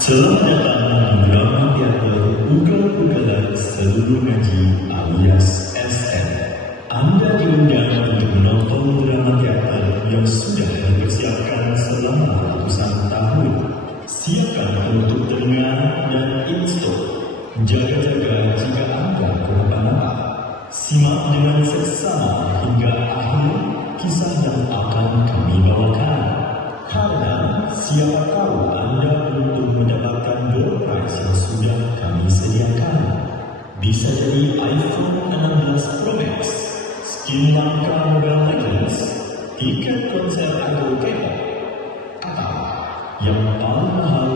Selamat datang drama teater Ugal-Ugalan Seluruh Ngaji alias SM. Anda diundang untuk menonton drama teater yang sudah dipersiapkan selama ratusan tahun. Siapkan untuk telinga dan install. Jaga-jaga jika Anda kenapa-napa. Simak dengan seksama hingga akhir kisah yang akan kami bawakan. Karena siapa tahu Anda beruntung mendapatkan door prize yang sudah kami sediakan. Bisa jadi iPhone 16 Pro Max, skin langka Mobile Legends, tiket konser idol K-pop, atau yang paling mahal,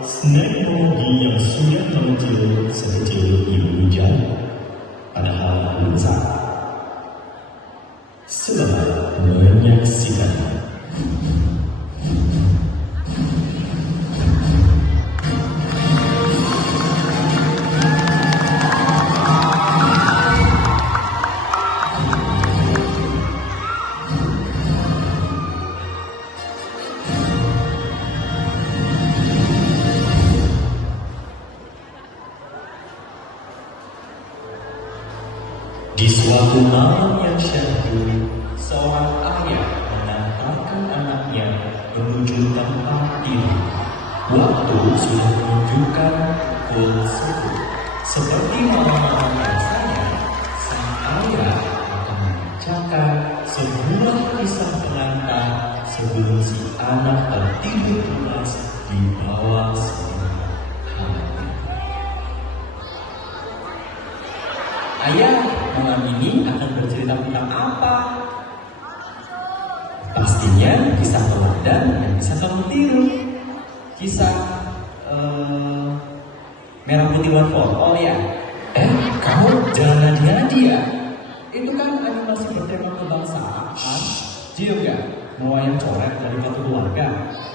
snack mogi yang sudah mencil sekecil ibu jari. Padahal belum salah. Selamat menyaksikan. Di suatu malam yang syahdu, seorang ayah mengantarkan anaknya menuju tempat tidur. Waktu sudah menunjukkan pukul 10. Seperti malam-malam biasanya, sang ayah akan membacakan sebuah kisah pengantar sebelum si anak tertidur pulas di bawah sinar hati. Ayah, malam ini akan bercerita tentang apa? Pastinya kisah teladan yang bisa kamu tiru. Kisah Merah Putih Warfare. Oh ya, kamu jangan hati-hati ya. Itu kan animasi bertema kebangsaan. Juga mau yang coret dari satu keluarga.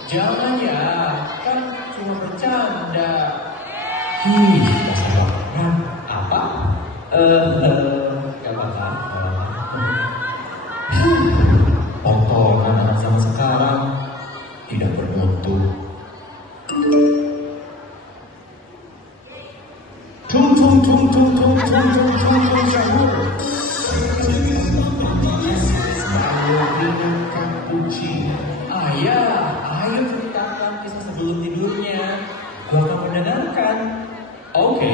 Jangan ya, kan cuma bercanda. Dasar apa? Gak apa-apa. Tontonan anak zaman sekarang tidak bermutu. Ayah, ayo ceritakan kisah sebelum tidurnya. Gua akan mendengarkan. Oke,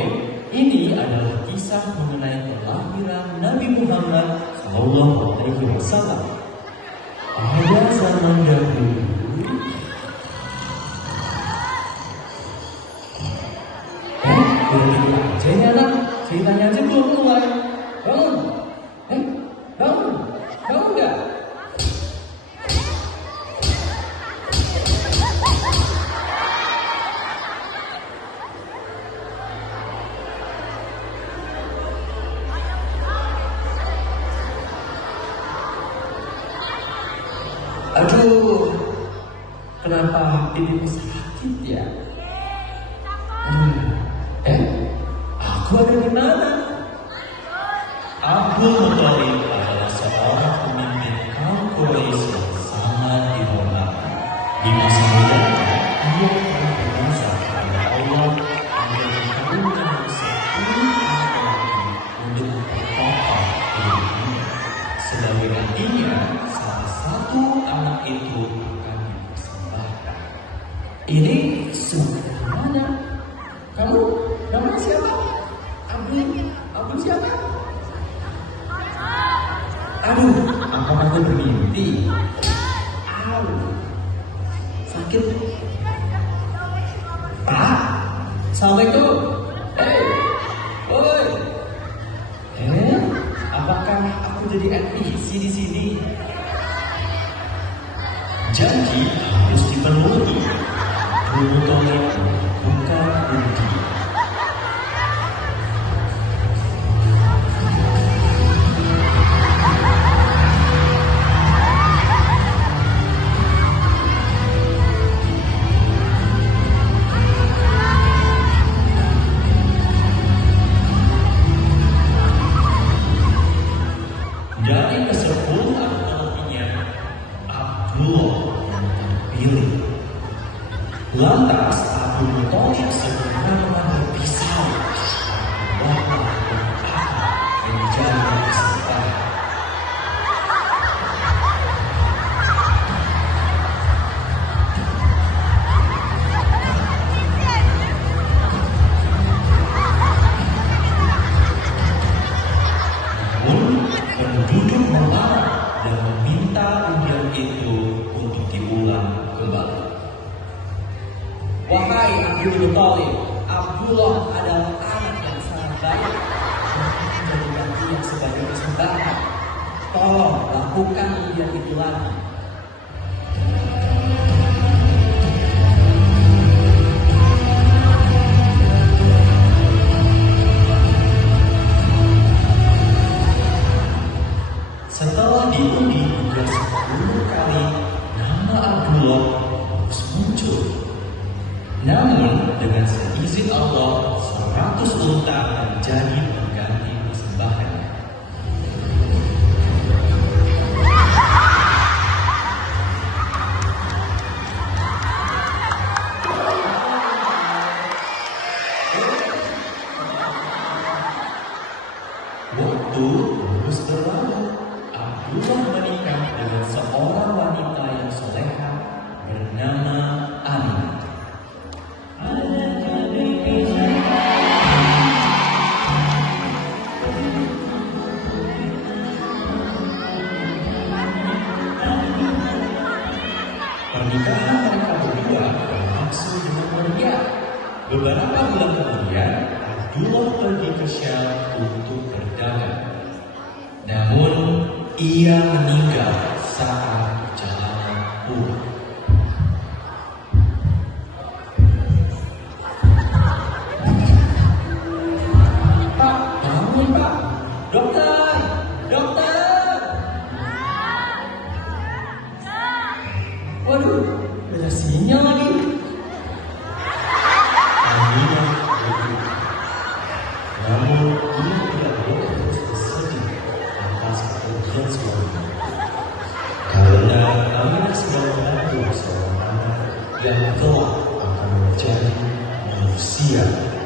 ini adalah kisah mengenai kelahiran Nabi Muhammad SAW. Pada zaman dahulu, begitu aja ya anak, ceritanya aja belum mulai. Bangun, bangun nggak? Aduh, kenapa pipiku sakit ya? Aku ada di mana? Abdul Muthalib adalah seorang pemimpin kaum Quraisy yang sangat dihormati. Di masa mudanya, ia pernah berdoa kepada Allah agar dikabulkan sepuluh anak untuk memperkokoh hidupnya. Sebagai gantinya, salah satu anak itu akan dipersembahkan. Ini sudah mana? Kamu namanya siapa? Abdul siapa? Aduh, apakah aku bermimpi? Sakit. Pak, Assalamualaikum. Oi. Apakah aku jadi NPC di sini? Janji harus dipenuhi. Beruntung bukan rugi. Dari ke-10 anaknya, Abdullah yang terpilih. Lantas Abdul segera mengambil pisau, bapak dan kakak menjaga keseimbangan. Penduduk memarah dan meminta undian itu untuk diulang kembali. Wahai Abdul Muthalib, Abdullah adalah anak yang sangat baik. Jangan jadikan dia sebagai persembahan. Tolong lakukan undian itu lagi. Setelah diundi hingga 10 kali, nama Abdullah terus muncul. Namun dengan seizin Allah, 100 unta menjadi pengganti persembahan. Waktu terus berlalu. Abdullah menikah dengan seorang wanita yang soleha bernama Aminah. Pernikahan mereka berdua berlangsung dengan meriah. Beberapa bulan kemudian, Abdullah pergi ke Syam untuk berdagang. Namun, ia meninggal saat perjalanan pulang. Pak, bangun Pak. Dokter, dokter. Waduh, ada sinyal lagi. Aminah berdoa. Namun, ia tidak boleh terus bersedih atas kepergian suaminya. Karena Aminah sedang mengandung seorang anak yang kelak akan menjadi manusia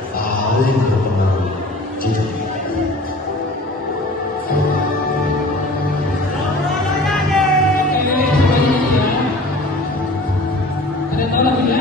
paling berpengaruh di dunia. Ada tahu lagunya?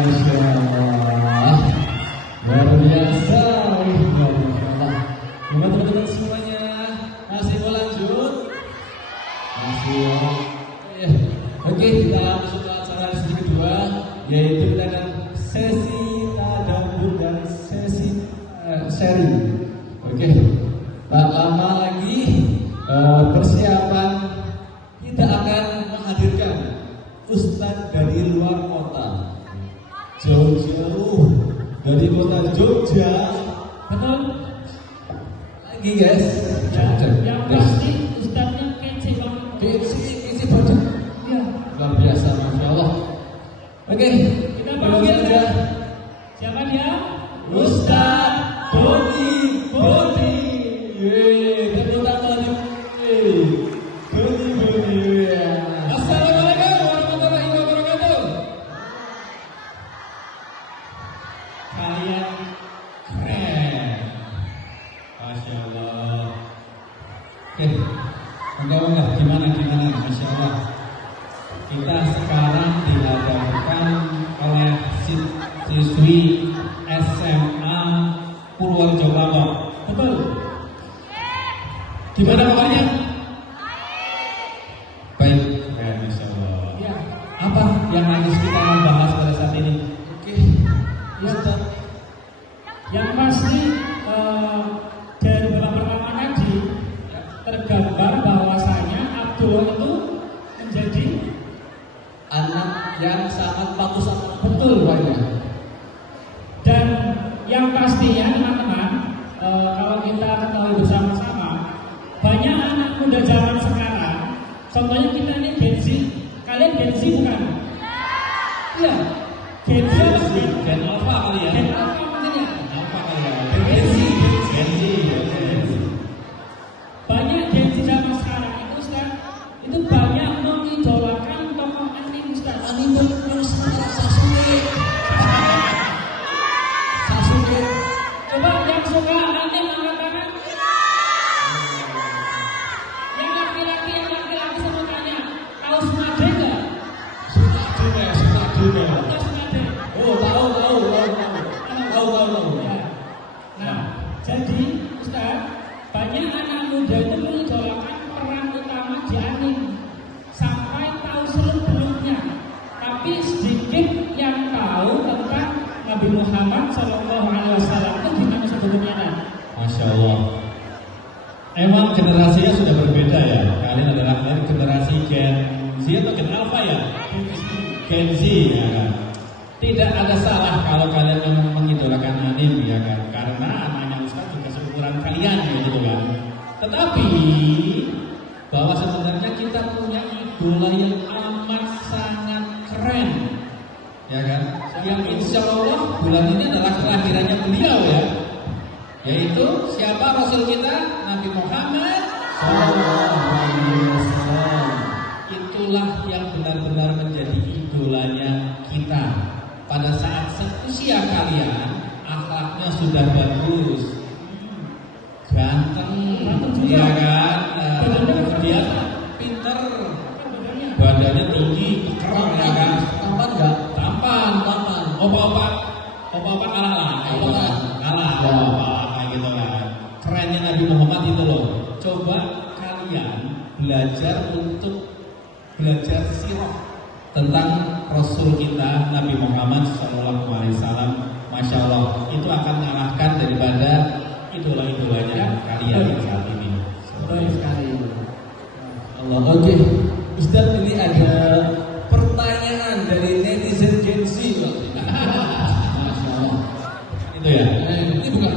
Masya Allah, luar biasa. Gimana teman-teman semuanya? Masih mau lanjut? Masih ya. Oke, kita masuk ke acara sesi kedua, yaitu kita akan sesi tadabbur dan sesi sharing. Oke, tak lama lagi persiapan kita akan menghadirkan Ustadz dari luar kota, jauh-jauh dari kota Jogja, betul? Lagi guys, Yang pasti Ustadznya kece banget. kece banget, ya luar biasa, masya Allah. Oke, Kita panggil aja Siapa dia? Ustadz Doni Bodi. Tepuk tangan lagi. Doni Bodi. Assalamualaikum warahmatullahi wabarakatuh. Kalian keren. Masya Allah. Oke, enggak gimana, masya Allah. Kita sekarang dihadapkan oleh siswi SMA Purworejo Bawang. Betul? Gimana pokoknya? Baik, Keren, Masya Allah. ya. Apa yang harus kita bahas pada saat ini? Oke, ya Ustaz. Yang pasti dari beberapa rekaman tadi tergambar bahwasanya Abdullah itu menjadi Anak yang sangat bagus, betul Pak ya. dan yang pastinya teman-teman kalau kita ketahui bersama-sama banyak anak muda zaman sekarang. Contohnya kita ini Gen Z. Kalian Gen Z bukan? Iya. Gen Z apa sih? Gen Alpha kali ya? Gen apa maksudnya? Alpha kali ya? Gen Z. Gen Z. Banyak Gen Z zaman sekarang itu Ustaz, itu banyak mengidolakan tokoh anime Ustaz. Anime Sasuke. Sasuke. Coba yang suka anime angkat tangan. Yang laki-laki sebutannya tahu Tsunade nggak? Sasuke. Tahu Tsunade? Oh, tahu. Ya. Nah, jadi Ustaz, banyak anak muda itu mengidolakan peran utama di anime sampai tahu seluk-beluknya. Tapi sedikit yang tahu tentang Nabi Muhammad SAW itu gimana sebetulnya? Nah? Masya Allah. Emang generasinya sudah berbeda ya. Kalian adalah dari generasi Gen Z atau Gen Alpha ya? Gen Z ya kan. Tidak ada salah kalau kalian memang mengidolakan anime ya kan. Karena anaknya Ustaz juga seumuran kalian ya gitu kan. Tetapi bahwa sebenarnya kita punya idola yang amat sangat keren ya kan. Yang insya Allah bulan ini adalah kelahirannya beliau ya. Yaitu siapa Rasul kita? Nabi Muhammad SAW. Itulah yang benar-benar menjadi idolanya kita. Pada saat seusia kalian, akhlaknya sudah bagus, ganteng, ya kan? Dia pinter, badannya tinggi, keren ya kan? Tampan nggak? Tampan. Opa-opa kalah lah, kalah kayak gitu kan. Kerennya Nabi Muhammad itu loh. Coba kalian belajar sirah tentang Rasul kita Nabi Muhammad SAW. Masya Allah, itu akan mengalahkan daripada idola-idolanya kalian saat ini. Baik sekali. Allah. Oke, Ustaz, ini ada pertanyaan dari